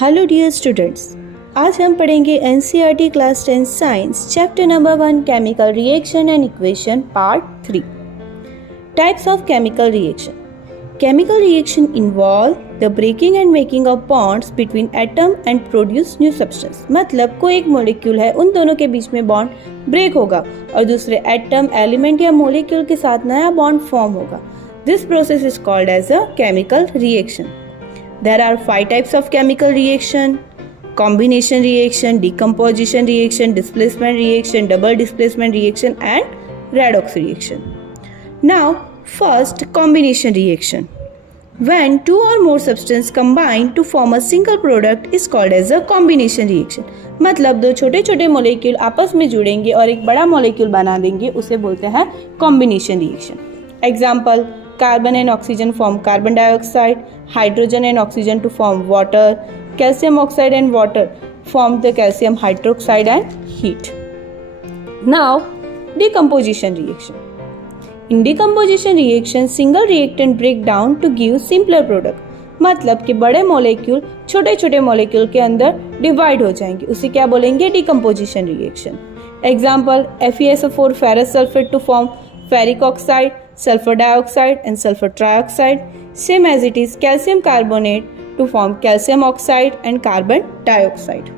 Hello dear students, आज हम पढ़ेंगे NCERT class 10 science chapter number 1 chemical reaction and equation part 3। Types of chemical reaction. Chemical reaction involve the breaking and making of bonds between atom and produce new substance. मतलब कोई एक molecule है, उन दोनों के बीच में बॉन्ड ब्रेक होगा और दूसरे एटम, एलिमेंट या मॉलिक्यूल के साथ नया बॉन्ड फॉर्म होगा। This process is called as a chemical reaction. There are 5 types of chemical reaction: combination reaction, decomposition reaction, displacement reaction, double displacement reaction and redox reaction. Now, first, combination reaction. When 2 or more substances combine to form a single product is called as a combination reaction. मतलब दो छोटे छोटे molecule आपस में जुड़ेंगे और एक बड़ा मॉलिक्यूल बना देंगे, उसे बोलते हैं combination reaction. Example: carbon and oxygen form carbon dioxide, hydrogen and oxygen to form water, calcium oxide and water form the calcium hydroxide and heat. Now, decomposition reaction. In decomposition reaction, single reactant break down to give simpler product. मतलब कि बड़े molecule छोटे छोटे molecule के अंदर divide हो जाएंगे, उसे क्या बोलेंगे? Decomposition reaction. Example: FeSO4 ferrous sulfate to form ferric oxide, sulfur dioxide and sulfur trioxide. Same as it is calcium carbonate to form calcium oxide and carbon dioxide.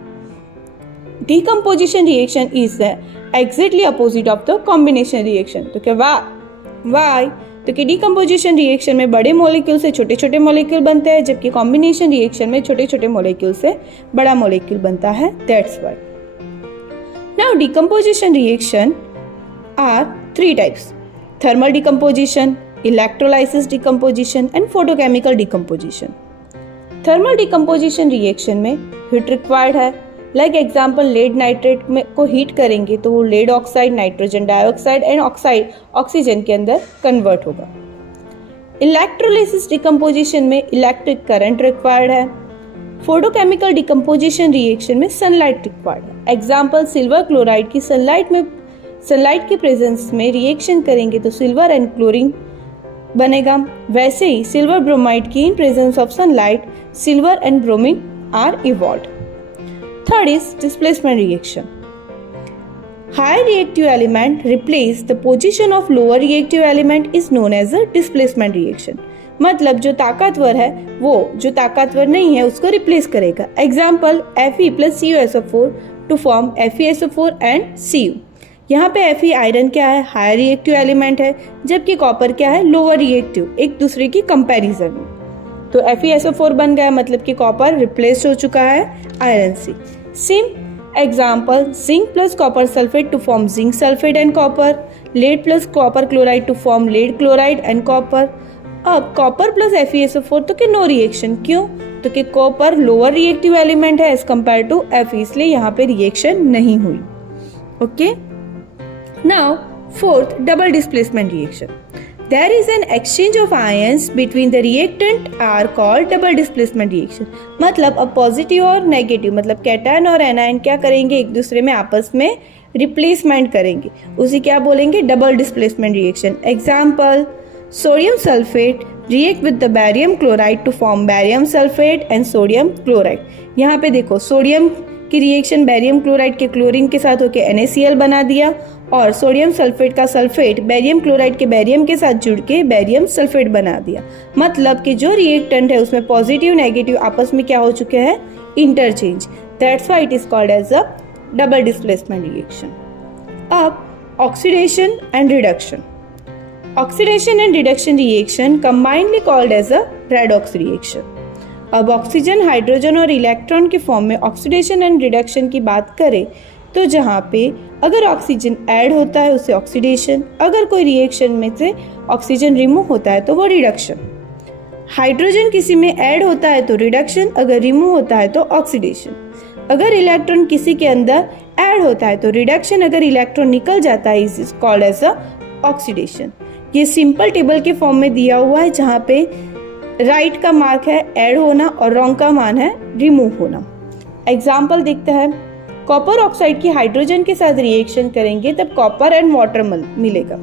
Decomposition reaction is the exactly opposite of the combination reaction. तो क्या why? तो कि decomposition reaction में बड़े molecule से छोटे छोटे molecule बनते हैं, जबकि combination reaction में छोटे छोटे मॉलिक्यूल से बड़ा मॉलिक्यूल बनता है. That's why. Now, decomposition reaction are 3 types: thermal decomposition, electrolysis decomposition and photochemical decomposition. Thermal decomposition reaction में heat required है. Like example, lead nitrate में को हीट करेंगे तो वो lead oxide, nitrogen dioxide and oxide oxygen के अंदर convert होगा. Electrolysis decomposition में electric current required है. Photochemical decomposition reaction में sunlight required है. Example, silver chloride की सनलाइट के प्रेजेंस में रिएक्शन करेंगे तो सिल्वर एंड क्लोरीन बनेगा. वैसे ही सिल्वर ब्रोमाइड की in presence of sunlight silver and bromine are evolved. Third is displacement reaction. High reactive element replace the position of lower reactive element is known as a displacement reaction. मतलब जो ताकतवर है वो जो ताकतवर नहीं है उसको रिप्लेस करेगा. Example: Fe plus CuSO4 to form FeSO4 and Cu. यहाँ पे Fe आयरन क्या है? हायर रिएक्टिव एलिमेंट है, जबकि कॉपर क्या है? लोअर रिएक्टिव, एक दूसरे की कंपैरिजन में. तो FeSO4 बन गया, मतलब कि कॉपर रिप्लेस हो चुका है आयरन से. Same example: zinc plus copper sulphate to form zinc sulphate and copper, lead plus copper chloride to form lead chloride and copper. अब कॉपर प्लस FeSO4 तो कि नो रिएक्शन. क्यों? तो कि कॉपर लोअर रिएक्टिव एलिमेंट है as compare to Fe, इसलिए यहाँ पे रिएक्शन नहीं हुई. Okay. Now, fourth, double displacement reaction. There is an exchange of ions between the reactant are called double displacement reaction. मतलब अब पॉजिटिव और नेगेटिव, मतलब कैटायन और एनायन क्या करेंगे? एक दूसरे में आपस में रिप्लेसमेंट करेंगे, उसे क्या बोलेंगे? Double displacement reaction. Example: sodium sulphate react with the barium chloride to form barium sulfate and sodium chloride. यहाँ पे देखो, सोडियम की रिएक्शन बैरियम क्लोराइड के क्लोरीन के साथ होकर NaCl बना दिया और सोडियम सल्फेट का सल्फेट बैरियम क्लोराइड के बैरियम के साथ जुड़ के बैरियम सल्फेट बना दिया. मतलब कि जो रिएक्टेंट है उसमें पॉजिटिव नेगेटिव आपस में क्या हो चुके हैं? Interchange. That's why it is called as a double displacement reaction. अब oxidation and reduction. Oxidation and reduction reaction combinedly called as a redox reaction. अब ऑक्सीजन, हाइड्रोजन और इलेक्ट्रॉन के फॉर्म में ऑक्सीडेशन एंड रिडक्शन की बात करें तो जहाँ पे अगर ऑक्सीजन ऐड होता है उसे ऑक्सीडेशन, अगर कोई रिएक्शन में से ऑक्सीजन रिमूव होता है तो वो रिडक्शन. हाइड्रोजन किसी में ऐड होता है तो रिडक्शन, अगर रिमूव होता है तो ऑक्सीडेशन. अगर इलेक्ट्रॉन किसी के अंदर ऐड होता है तो रिडक्शन, अगर इलेक्ट्रॉन निकल जाता है is called as a oxidation. ये सिंपल टेबल के फॉर्म में दिया हुआ है, जहाँ पे राइट का मार्क है ऐड होना और रॉन्ग का मान है रिमूव होना. एग्जाम्पल देखते हैं. कॉपर ऑक्साइड की हाइड्रोजन के साथ रिएक्शन करेंगे तब कॉपर एंड वाटर मिलेगा.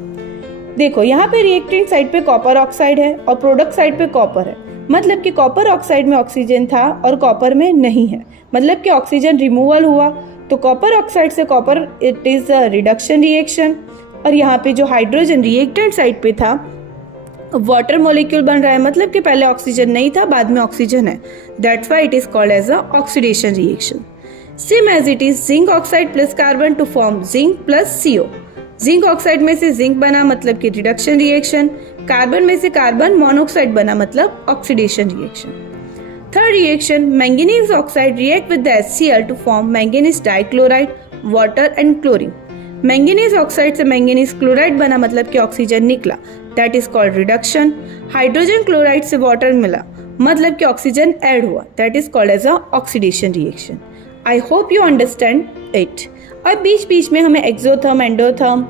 देखो यहाँ पे रिएक्टेंट साइड पे कॉपर ऑक्साइड है और प्रोडक्ट साइड पे कॉपर है, मतलब कि कॉपर ऑक्साइड में ऑक्सीजन था और कॉपर में नहीं है, मतलब कि ऑक्सीजन रिमूवल हुआ, तो कॉपर ऑक्साइड से copper it is a reduction reaction. और यहाँ पे जो हाइड्रोजन रिएक्टेंट साइड पे था वाटर मॉलिक्यूल बन रहा है, मतलब कि पहले ऑक्सीजन नहीं था, बाद में ऑक्सीजन है, that's why it is called as a oxidation reaction. Same as it is zinc oxide plus carbon to form zinc plus CO। Zinc oxide में से जिंक बना मतलब कि रिडक्शन रिएक्शन, कार्बन में से कार्बन मोनोऑक्साइड बना मतलब oxidation reaction. Third reaction manganese oxide react with the HCl to form manganese dichloride, water and chlorine. Manganese oxide से मैंगनीज क्लोराइड बना मतलब कि ऑक्सीजन निकला, that is called reduction. Hydrogen chloride से वाटर मिला मतलब कि ऑक्सीजन ऐड हुआ, that is called as a oxidation reaction. I hope you understand it. और बीच बीच में हमें exotherm, endotherm,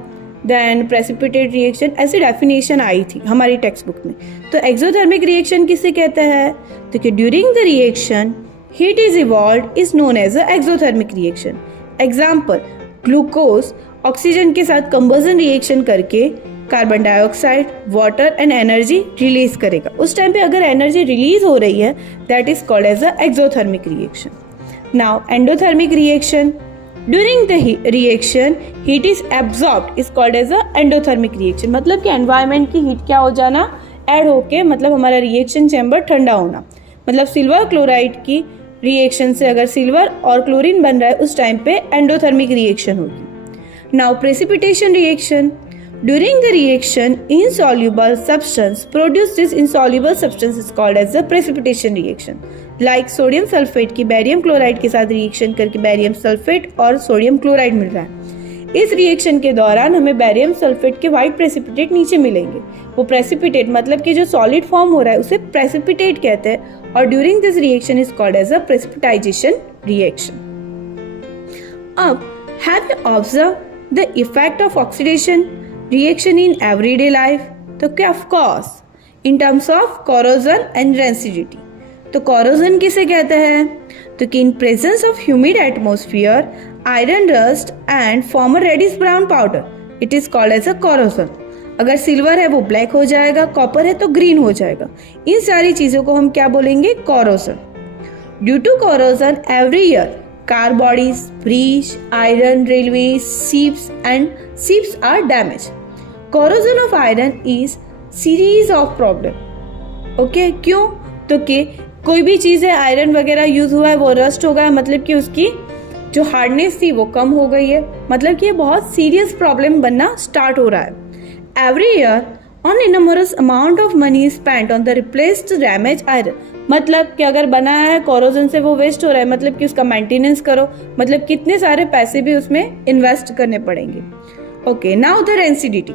then precipitate reaction ऐसी डेफिनेशन आई थी हमारी टेक्स्ट बुक में। तो एक्सोथर्मिक रिएक्शन किसे कहते हैं? तो कि during the reaction heat is evolved is known as a exothermic reaction. Example, glucose oxygen के साथ कंबसन रिएक्शन करके carbon dioxide, water and energy release करेगा। उस टाइम पे अगर एनर्जी रिलीज हो रही है that is called as a exothermic reaction. Now endothermic reaction, during the reaction heat is absorbed is called as a endothermic reaction. मतलब कि environment की हीट क्या हो जाना, ऐड होके, मतलब हमारा रिएक्शन चैम्बर ठंडा होना। मतलब सिल्वर क्लोराइड की रिएक्शन से अगर सिल्वर और क्लोरीन बन रहा है उस टाइम पे एंडोथर्मिक रिएक्शन होगी। Now precipitation reaction, during the reaction insoluble substance produce this insoluble substance is called as the precipitation reaction। like sodium sulphate की बैरियम क्लोराइड के साथ रिएक्शन करके बैरियम सल्फेट और सोडियम क्लोराइड मिल रहा है। इस रिएक्शन के दौरान हमें बैरियम सल्फेट के व्हाइट प्रेसिपिटेट नीचे मिलेंगे। वो प्रेसिपिटेट मतलब कि जो सॉलिड फॉर्म हो रहा है उसे प्रेसिपिटेट कहते हैं और during this reaction is called as a precipitisation reaction. अब have you observe the effect of oxidation reaction in everyday life? तो क्या of course in terms of corrosion and rancidity। तो corrosion किसे कहते हैं? तो कि in presence of humid atmosphere iron rust and form a reddish brown powder, it is called as a corrosion। अगर silver है वो ब्लैक हो जाएगा, कॉपर है तो ग्रीन हो जाएगा। इन सारी चीजों को हम क्या बोलेंगे? corrosion। Due to corrosion every year car bodies, bridge, iron, railways, ships are damaged। Corrosion of iron is series of problem। Okay, क्यों? तो कि कोई भी चीज़ है, आयरन वगैरह यूज हुआ है, वो रस्ट हो गया, मतलब कि उसकी जो हार्डनेस थी वो कम हो गई है, मतलब कि ये बहुत सीरियस प्रॉब्लम बनना स्टार्ट हो रहा है। Every year on enormous amount of money spent on the replaced damage iron. मतलब कि अगर बना है कोरोजन से वो वेस्ट हो रहा है, मतलब कि उसका मेंटेनेंस करो, मतलब कितने सारे पैसे भी उसमें इन्वेस्ट करने पड़ेंगे। Okay, now the rancidity.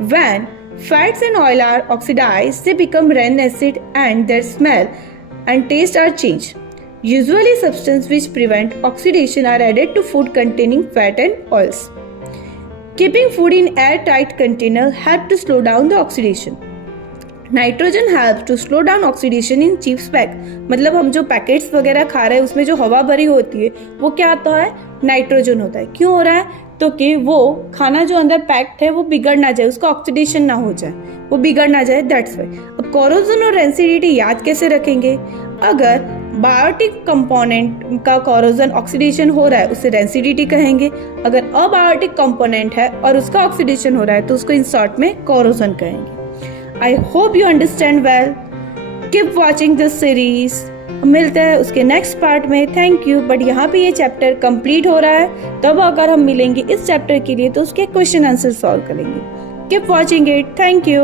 When fats and oil are oxidized, they become ren acid and their smell and taste are changed. Usually substances which prevent oxidation are added to food containing fat and oils. Keeping food in airtight container help to slow down the oxidation. Nitrogen helps to slow down oxidation in chips pack। मतलब हम जो packets वगैरह खा रहे हैं उसमें जो हवा भरी होती है वो क्या आता है? नाइट्रोजन होता है। क्यों हो रहा है? तो कि वो खाना जो अंदर पैक्ड है वो बिगड़ ना जाए, उसका ऑक्सीडेशन ना हो जाए, वो बिगड़ ना जाए, दैट्स व्हाई। अब कोरोजन और रेंसिडिटी याद कैसे रखेंगे? अगर बायोटिक कंपोनेंट का कोरोजन ऑक्सीडेशन हो रहा है उसे रेंसिडिटी कहेंगे। अगर अबायोटिक कंपोनेंट है और उसका ऑक्सीडेशन हो रहा है तो उसको इन शॉर्ट में कोरोजन कहेंगे। आई hope you understand well. Keep watching this series. मिलते हैं उसके नेक्स्ट पार्ट में। Thank you. बट यहाँ पे ये चैप्टर कंप्लीट हो रहा है, तब अगर हम मिलेंगे इस चैप्टर के लिए तो उसके क्वेश्चन आंसर सॉल्व करेंगे। Keep watching it. Thank you.